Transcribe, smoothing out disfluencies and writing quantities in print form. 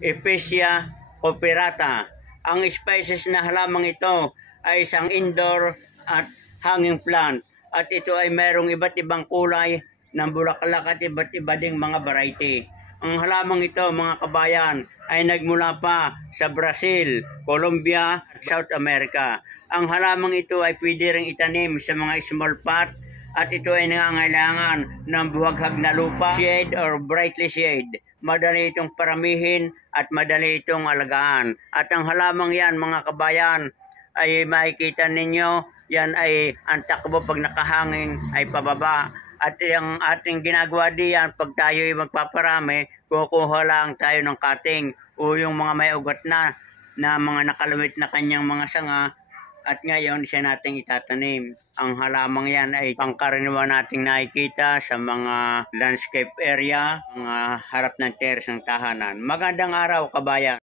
Epesia operata. Ang species na halamang ito ay isang indoor at hanging plant at ito ay mayroong iba't ibang kulay ng bulaklak at iba't iba ding mga variety. Ang halamang ito, mga kabayan, ay nagmula pa sa Brazil, Colombia at South America. Ang halamang ito ay pwede ring itanim sa mga small pot at ito ay nangangailangan ng buhaghag na lupa, shade or brightly shade. Madali itong paramihin at madali itong alagaan. At ang halamang yan, mga kabayan, ay makikita ninyo, yan ay ang takbo pag nakahanging ay pababa. At yung ating ginagawa diyan, pag tayo ay magpaparami, kukuha lang tayo ng cutting o yung mga may ugat na mga nakalawit na kanyang mga sanga at ngayon siya nating itatanim. Ang halamang yan ay pangkaraniwan nating nakikita sa mga landscape area, mga harap ng terrace ng tahanan. Magandang araw, kabayan!